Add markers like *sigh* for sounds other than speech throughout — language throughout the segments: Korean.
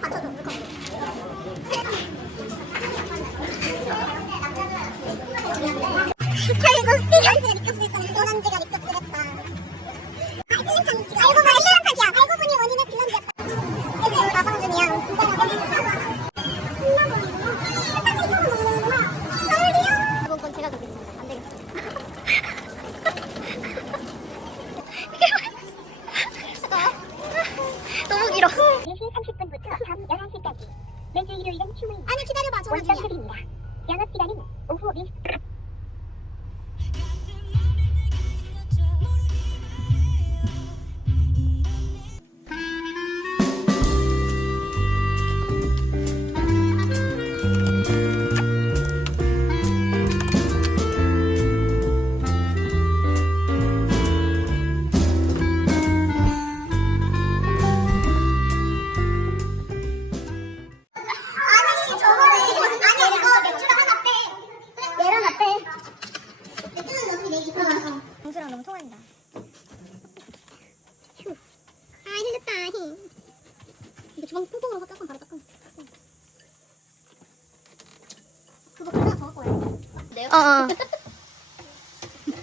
받쳐줘 물컵으로 결국 피렌즈가 리급스했다는 도난지가 리급스했다 아 공수랑 너무 통한다. 휴. 아 힘들다. 힘. 이거 주방 통통으로 닦아 바로 닦아 그거 하나 더 갖고 와야. 돼 어어.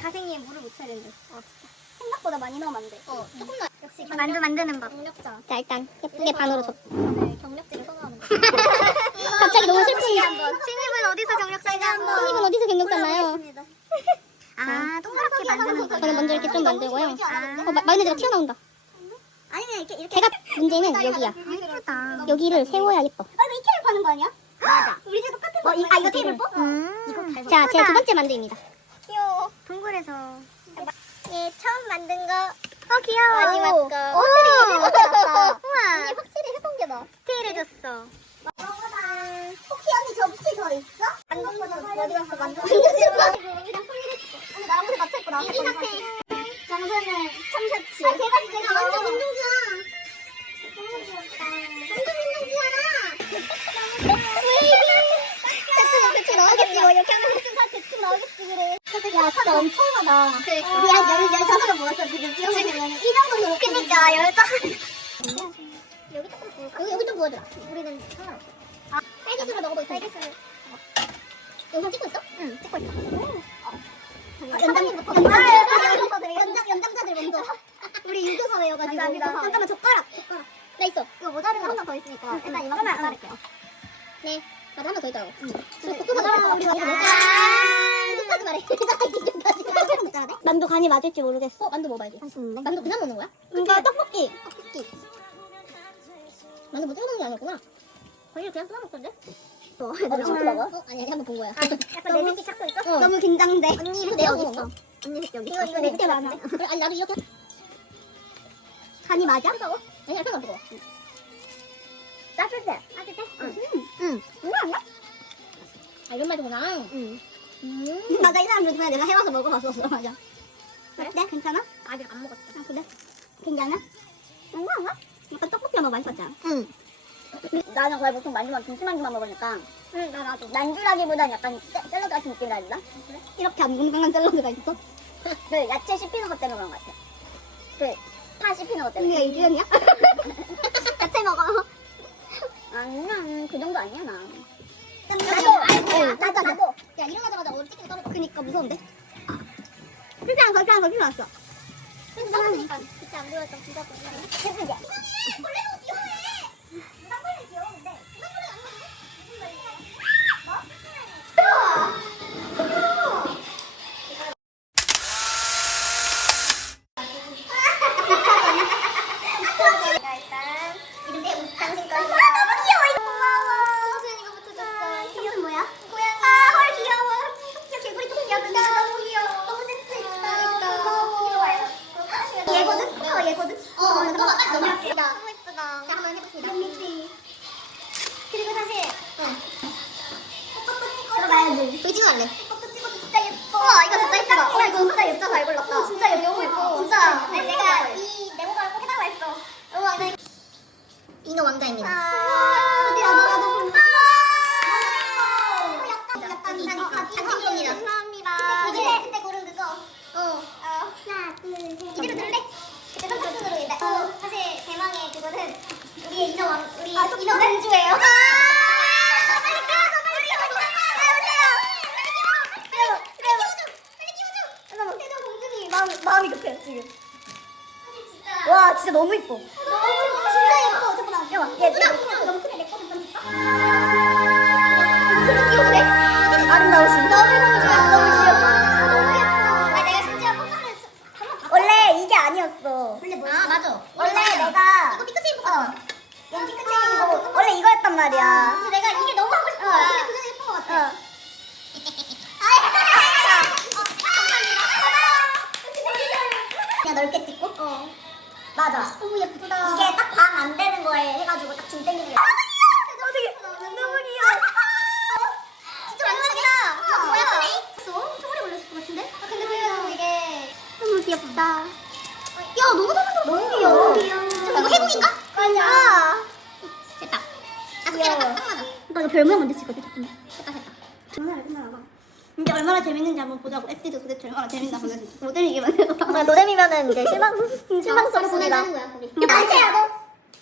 가생이에 물을 못 차리는데 아 진짜. 생각보다 많이 넣으면 안 돼. 어 조금만. 역시 만두 만드는 법. 경력자. 자 일단 예쁘게 반으로 접. 네, 경력직을 선호하는 거. *laughs* 갑자기 너무 슬픈. 신입은 어디서 경력자냐 신입은 어디서 경력자나요? 아 동그랗게 만드는 거 저는 먼저 이렇게 좀 만들고요. 어, 마, 마요네즈가 튀어나온다. 아니면 이렇게 이렇게 제가 문제는 여기야. 예쁘다 여기를 세워야 예뻐. 아, 이거 이케를 파는 거 아니야? 맞아. 우리 집도 똑같은 거. 어, 이, 아, 이거 테이블 뽀? 음. 자, 제두 번째 만두입니다. 귀여워. 동굴에서. 얘 처음 만든 거. 어 귀여워. 마지막 거. 확실히 해본 게 낫다. 언니 우와. 확실히 해본 게 나. 디테일해졌어. 혹시 언니 접시 더 있어? 만든 거는 어디 갔어? 만든 거. 그냥 손질했어. 언니 나랑 옷에 맞춰 입고 나왔어. 이 셔츠. 장소는 청셔츠. 아, 제가 진짜 완전 민둥지야. 너무 귀엽다. 완전 민둥지야. 대충, 대충 나오겠지. 뭐 이렇게 하면 대충 다 대충 나오겠지, 그래. 야. 그래. 우리 한 열, 열다섯을 먹었어, 지금. 이런 거 보면. 이 정도는 못 그니까, 열다섯. 여기 조금 부을까? 여기, 여기 좀 부어주라. 우리는 상관없어. 아, 딸기술을 먹어보고 있어. 딸기술을. 영상 찍고 있어? 응, 찍고 있어. 아, 연장부터. 연장자들, 연장, 연장자들 먼저. 우리 유교 사회여가지고. 잠깐만, 젓가락. 젓가락. 나 있어. 이거 모자르는 한번 더 있으니까. 일단 이거 하나 자를게요. 네. 맞아, 한 번 더 있더라고. 응. 이거 먹자. 끝까지 말해. 만두 간이 맞을지 모르겠어. 만두 먹어야지. 만두 그냥 먹는 거야? 이거 떡볶이. 떡볶이. 만두 뭐 찍어 먹는 게 아니었구나. 거의 그냥 뜯어 먹던데? 어, 어, 진짜 먹어? 어, 아니, 아니, 한번 본 거야. 약간 내 새끼 찾고 있어? 너무 긴장돼. 언니 내 어디 있어? 언니 새끼 여기. 이거, 이거 내 새끼 많아. 그래, 아니, 나도 이렇게. 간이 맞아? 뜨거워? 아니, 약간 안 뜨거워. 따뜻해. 따뜻해? 응. 응. 이거 아니야? 아, 이런 말이구나. 응. 음. 맞아, 이 사람들 그냥 내가 해와서 먹어봤었어, 맞아. 그래? 네, 괜찮아? 아직 안 먹었어. 아, 그래? 괜찮아? 괜찮아? 약간 떡볶이 한번 맛있었잖아. 응. 나는 거의 보통 만두만 김치만두만 먹으니까 응, 나 나도. 만두라기보단 약간 샐- 샐러드 같은 느낌이랄까? 이렇게 안 건강한 샐러드가 있어? *laughs* 그 야채 씹히는 것 때문에 그런 것 같아. 그파 씹히는 것 때문에. 이주연이야? *laughs* 야채 먹어. *laughs* 아니야, 그 정도 아니야 나. 나도, 응, 나도, 나도. 야, 일어나자마자 얼음 찍게 떨어져. 그니까 무서운데? 그냥 거기 한 거기 왔어. 그래서 싸우니까 그때 안 보였던 진짜 보이네. 예쁘지? 들어가야지. 왜 찍어갈래? 찍어도 진짜 예뻐. 와 이거 진짜 예쁘다. 어 이거 진짜 예쁘다 잘 골랐다. 어, 진짜 예뻐. 너무 예뻐. 진짜. 아니, 내가 이 네모가를 꼭 해달라 했어. 우와 나 인어 왕자입니다. 아, 어디 나도 나도. 아, 약간 약간 이 안찍힙니다 감사합니다. 이제 그때 고른 그거. 어. 하나 둘 셋. 이대로 들래? 그때 선착순으로 일단. 어. 사실 대망의 그거는 우리의 인어 왕 우리 이거 공주예요. 빨리 끼워줘, 빨리 끼워줘. 오세요. 그래요, 그래요. 빨리 끼워줘. 잠깐만, 태정 공주님 마음 마음이 급해요 지금. 와, 너무 진짜 예뻐. 잠깐만. 야, 얘 너무 너무 크네. 내 거는 좀 이뻐. 너무 귀여운데? 아름다우신. 너무 공주야. 너무 귀여워. 너무 예뻐. 아, 내가 심지어 뽀뽀를 원래 이게 아니었어. 원래 뭐야? 아, 맞아. 원래 내가 이거 피크체인 뽀뽀. 얘 피크체인이고 원래 이거였단 말이야. 근데 내가 이게 너무 하고 싶어. 근데 그냥 예쁜 것 같아. 그냥 넓게 찍고? 어. 맞아. 너무 예쁘다. 이게 딱 방 안 되는 거에 해가지고 딱줌 땡기는 게. 아, 너무 귀여워. 진짜 완전이다. 뭐야? 걸렸을 것 같은데? 아, 근데 그래도 이게 너무 귀엽다. 야, 너무 잘 만들었어. 너무 귀여워. 이거 해공인가? 맞아. 됐다. 다섯 개랑 딱, 딱 맞아. 나 이거 별 모양 만들 수 있거든. 됐다, 됐다. 장난을 끝나나 봐. 이제 얼마나 재밌는지 한번 보자고. FD도 도대체 얼마나 재밌나. 모델이게 만들어. 정말 노잼이면은 이제 실망 실망스럽습니다. 단체야도?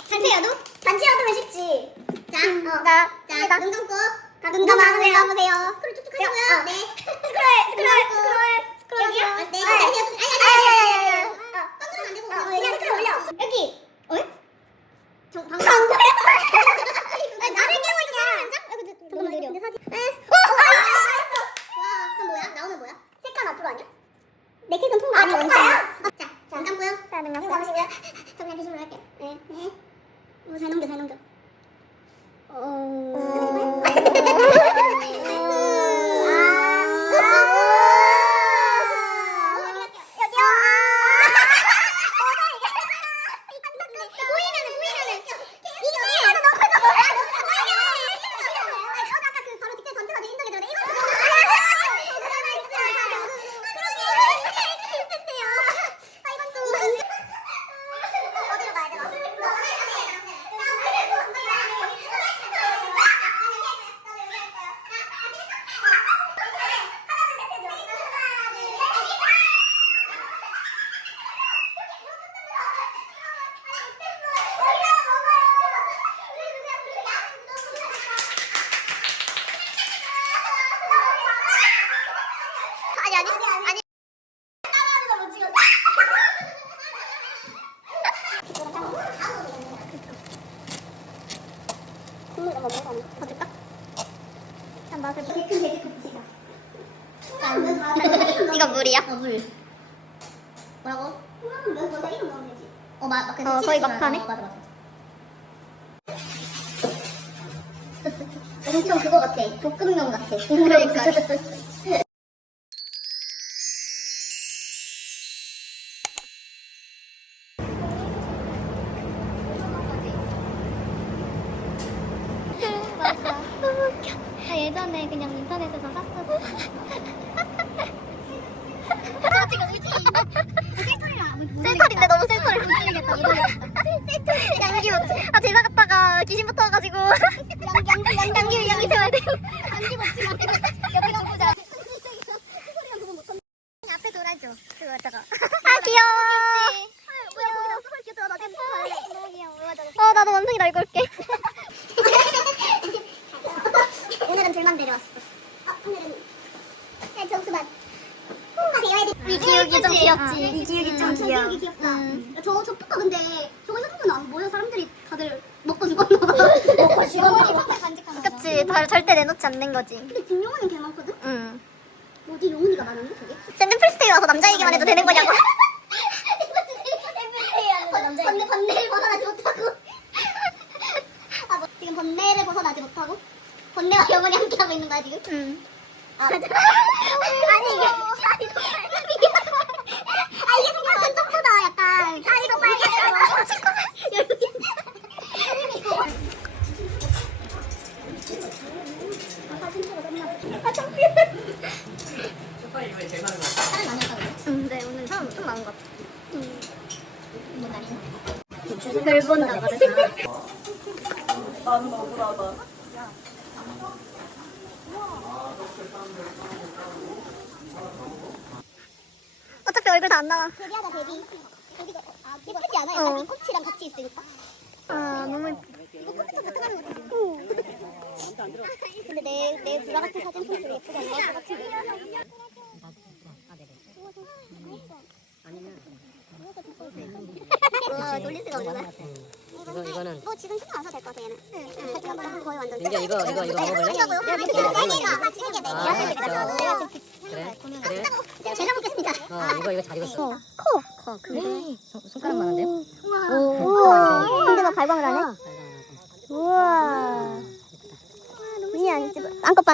단체야도? 단체야도면 쉽지. 자, 어. 자, 자, 갑니다. 눈 감고. 눈. 감아보세요. 스크롤 쭉쭉 하시고요. 네. 스크롤, 스크롤, 스크롤. 스크롤이요? 네, 네. 아니, 아니, 아니, Ha ha ha ha! 이름 넣으면 되지. 어, 마, 마, 어, 거의 막판에? 어, 맞아, 맞아. 엄청 그거 같아. 볶음면 같아. 그러니까. *laughs* 맞아. 너무 웃겨. 나 예전에 그냥 인터넷에서 샀었어. 저 지금 우지. 셀터리랑 셀터리인데 너무 셀터리. 못 돌리겠다. 못 돌리겠다. 셀터리. 양기 못. 아 제가 갔다가 귀신 붙어가지고 양기 양기 양기 양기 제발. 양기 먹지 마. 여기가 보자. 소리가 너무 못한다. 앞에 돌아줘. 그거 저거. 아 귀여워. 뭐야 거기다 수걸 귀엽다. 나 지금 갈래. 너무 귀여워. 맞아. 어 나도 원숭이 날고 올게. 오늘은 둘만 데려왔어. 아, 오늘은 야, 정수만. 아, 대화해 이 기욱이 좀 귀엽지. 이 기욱이 좀 귀여워. 기욱이 귀엽다. 음. 야, 저 저부터 근데 저거 생각보다 안 보여. 사람들이 다들 먹고 죽었나 봐. 먹고 *laughs* 죽었나 봐. 간직하나 봐. 그치 절, 절대 내놓지 않는 거지. 근데 김용호는 개 많거든. 응. 뭐지 용훈이가 많은데 저게? 샌드플스테이 와서 남자 얘기만 해도 되는 거냐고. *laughs* 번뇌 번뇌를 벗어나지 못하고. 아, 뭐, 지금 번뇌를 벗어나지 못하고. 번뇌와 영원히 함께하고 있는 거야 지금? 응. 아, *laughs* 아니 이게 *laughs* 아 이게 생각보다 점보다 약간 사이도 빨개져. 응, 네 오늘 사람 좀 많은 것 같아. 별 본다 그래. 나는 억울하다. 어차피 얼굴 다 안 나와. 데뷔하자 데뷔. 여기가 아 이거 크지 않아? 약간 어. 이 꽃이랑 같이 있으니까. 아 너무. 이거 좀 같은 내내 브라 같은 사진 나올 것 같은데. 아, 네네. 아니면 와 돌릴 수가 없잖아. 이거 이거는 너 지금 신경 안 써도 될 것 같아 얘는. 응. 사진 거의 완전. 민기야 이거 이거 이거 먹어볼래? 이거요? 내가 지금 이거 먹어볼래? 딸기가 지는 게 아, 내가 지금 그래? 그래? 제가 잘 먹겠습니다. 어 이거 이거 잘 익었어. 커. 근데. 손, 손가락만 한데요? 우와. 근데가 발광을 하네. 빨간하고. 우와. 위에 안 찍어. 안껏 봐.